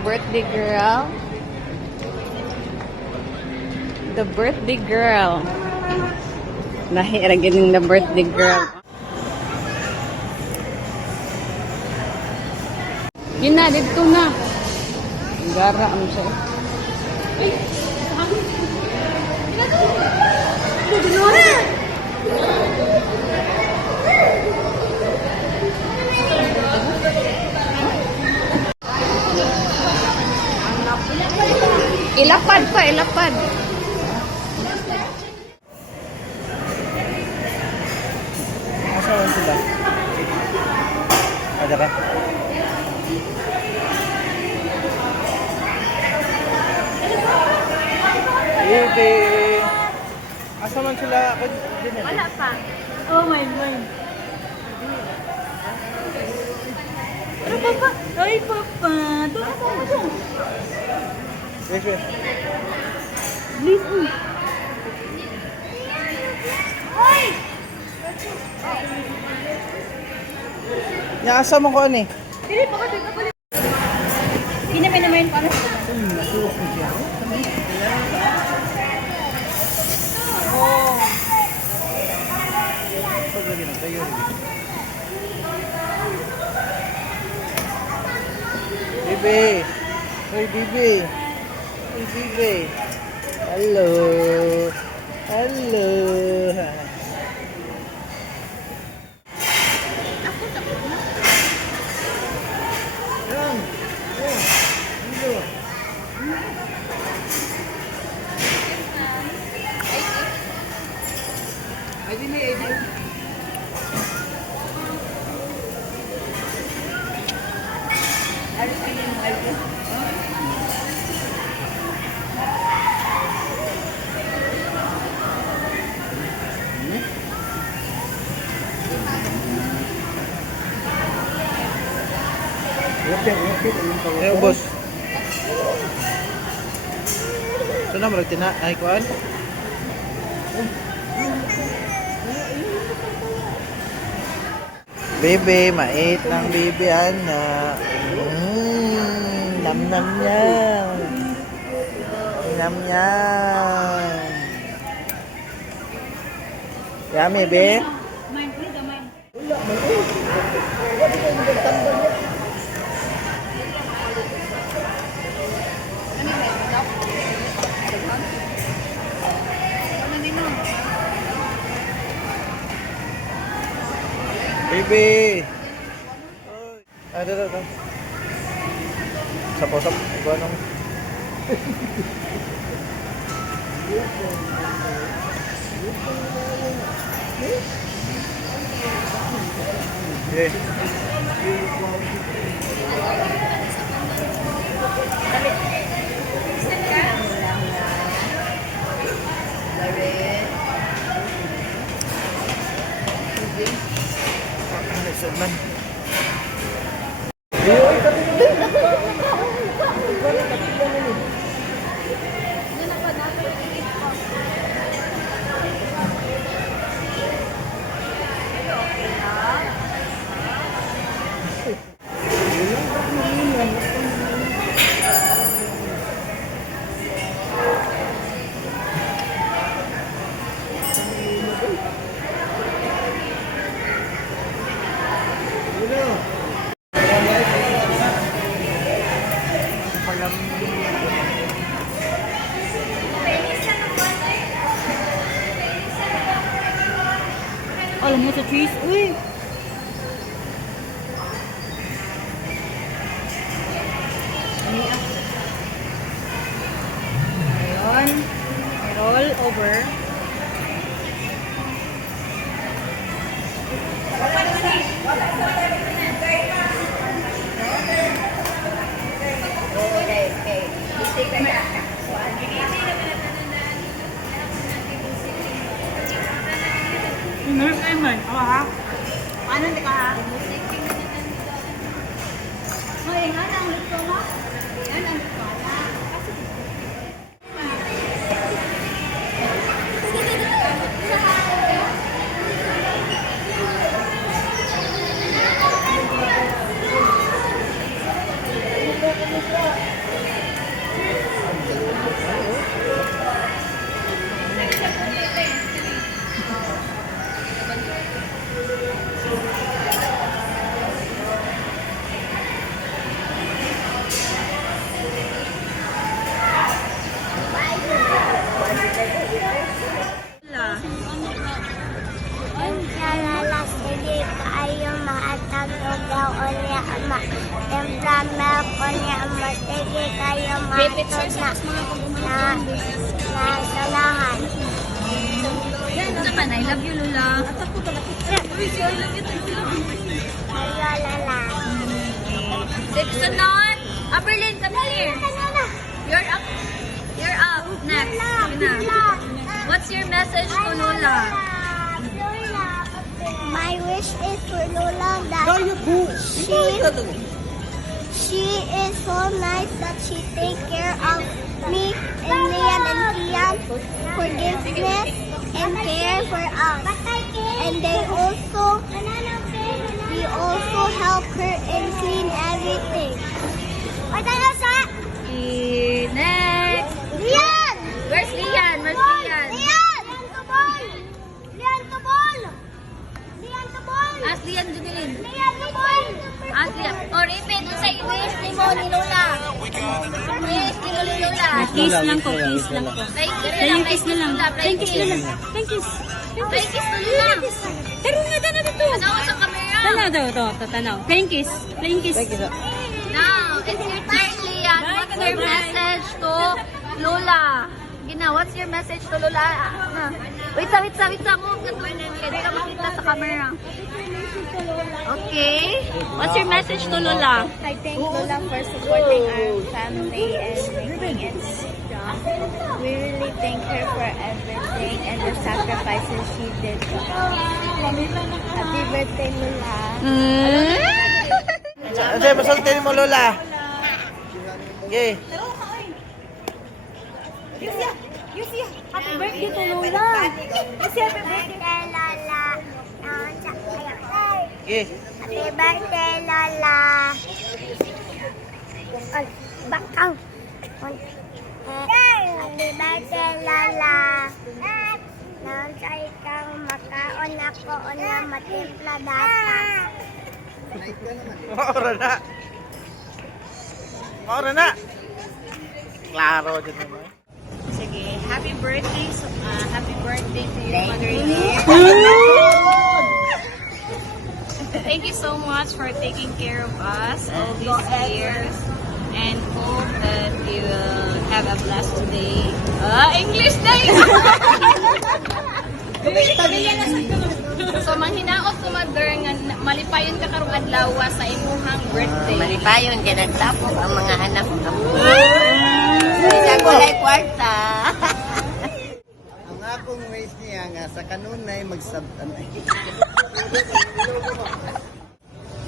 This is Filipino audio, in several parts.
birthday girl. The birthday girl. Nahiragin the birthday girl. Yun na, dito na. Gara ang siya. Ilapad pa, ilapad. Asawan sila? Ada ka? Baby! Asawan sila? Ako din yan. Wala pa. Oh, mine. Ano, papa? Ay, papa. Doon ako mo doon. Wait. Please. Ay! Naasa mo ko ano eh? Dili, baka doon ako. Ginamay ko ano sila. Nasuwas mo siya. Oh. Paglagay ng tayo rin. Bibi! Hey, Bibi! Hey, Bibi! Hello! Hello! Yan! Hello! Ay, di may edit. Eh, boss. So na marag tina ay kuan. Bebe, mait ng bibi ana. Nam yan. Nam yan. Yummy, be. Mine, please, mine. Baby! Ito. Sapo. Ikaw anong... Okay. Man. Alam mo sa trees, uy. Ayun. Roll over. Nurse Ayman, ako ha? Paano hindi ka ha? Oh, yung nga ang luto mo? Yan ang luto mo. Kasi niya ama. Templa ko niya ama. Sige kayo matod na salahan. Ano ka na? I love you, Lola. Lala. Sunod. Berlin, come here. You're up. You're up. Next. Yun na. What's your message to Lola? My wish is for Lola that she is so nice that she take care of me and Lian and Kian, forgiveness and care for us. And we also help her and clean everything. Next. Lian! Where's Lian? Where's Lian? Lian! Lian to ball! Lian to ball! Ask Lian, Junilin. Lian to ball! Ask Lian. O, repeat mo sa wish ni mo ni Lola. Wish ni Lola. Kiss lang po, kiss lang po. Thank kiss na lang. Thank you lang. Thank you. Thank kiss na Lola. Pero nga na dito. Tanaw sa camera. Tanaw daw, ito, tanaw. Thank you. Thank you. Now, it's your turn, Lian. What's your message to Lola? Gina, what's your message to Lola? Wait sa. Mo, hindi ka makita sa camera. Okay. What's your message to Lola? I thank Lola for supporting our family and making it strong. We really thank her for everything and the sacrifices she did for us. Happy birthday, Lola. Kasi, pasultin mo, Lola. Okay. Happy birthday to Lola! Happy birthday, Lola! Okay. Happy birthday, Lola! Bakang! Happy birthday, Lola! Nang sa ikaw makaon ako na matimpla data. Maura na. Klaro dyan naman. Sige, happy birthday to your mother. Thank you so much for taking care of us all these years and hope that you will have a blessed day. English day! So, manghinaot ko mother nga malipayon ka karong adlaw sa imuhang birthday. Malipayon ka nagtapok ang mga anak ko. Isa ko lang kwarta. Ang akong ways niya nga sa kanunay magsabtanay.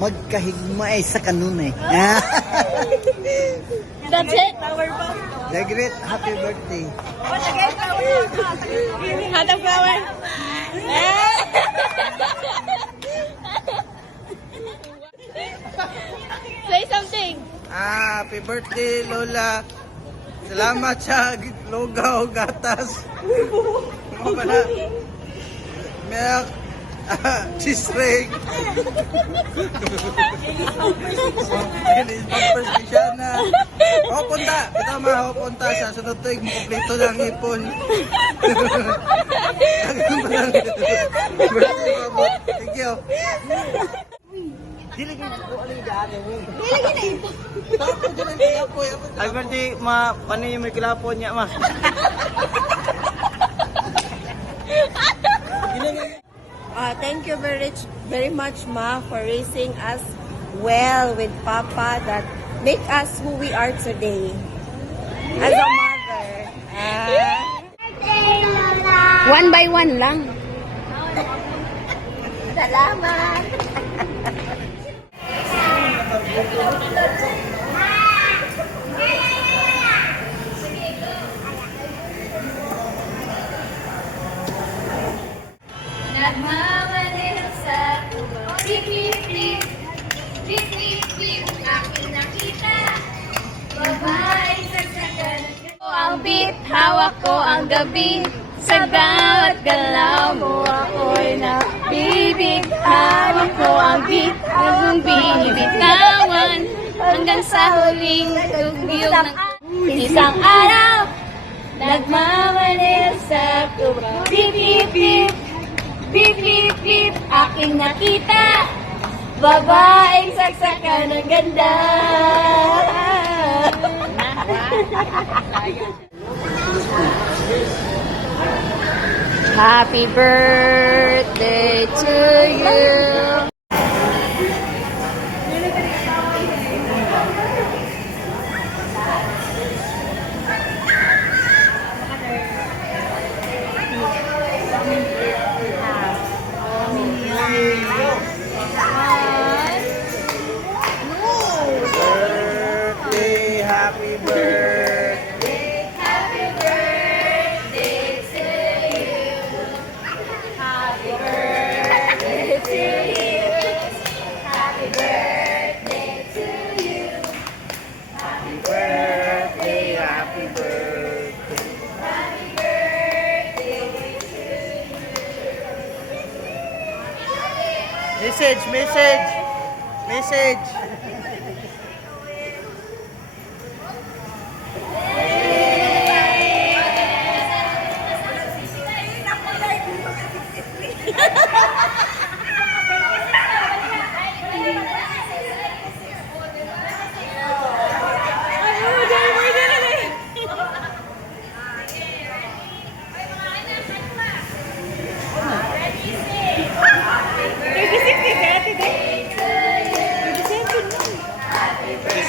Magkahigma ay sa kanunay. That's it? The great happy birthday. Hot of flower? Say something. Happy birthday, Lola. Salamat sa lugaw, gatas. Ano ba na? Milk. Cheese ring. Pampers ni siya na. Punta. Kita punta sa sunod tuig. Makomplito lang ipon. Thank you. Dili gini ko ano yung daan mo. Dili gini ito. Tapos dyan ang kilapoy. Ay, ganti, paano yung may kilapon niya, ma? Thank you very much, Ma, for raising us well with Papa that make us who we are today. As a mother. Birthday, Lola! One by one lang. Salamat! Nagmamanil sa pip-pip-pip, pip-pip-pip, aking nakita, babae sagsagan. Ang beat, hawak ko ang gabi, sa bawat galaw mo ako'y nabibig. Hawak ko ang beat, hanggang binibitawan, hanggang sa huling tugyong ng isang araw. Nagmamanil sa tuba, pip-pip-pip, pip-pip-pip, aking nakita, babaeng Magsaksakan ng ganda. Happy birthday to you. Birthday, happy birthday. Happy birthday, happy birthday. Message.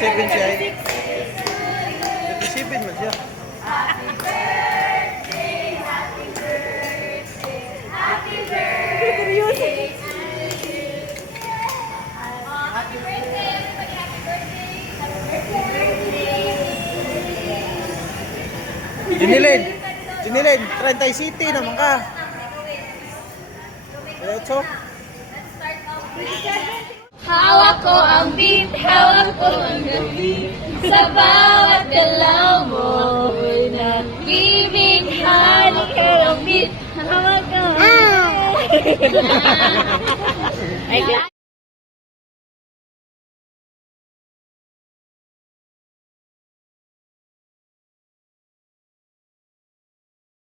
Seven siya. 37 man siya. Jinilin, 30 City naman ka. Diretso. Hawak ko ang beat, hawak ko ang gabi. Sa bawat galaw mo, ay nag-ibig. Halik ko ang beat, hawak ko ang gabi.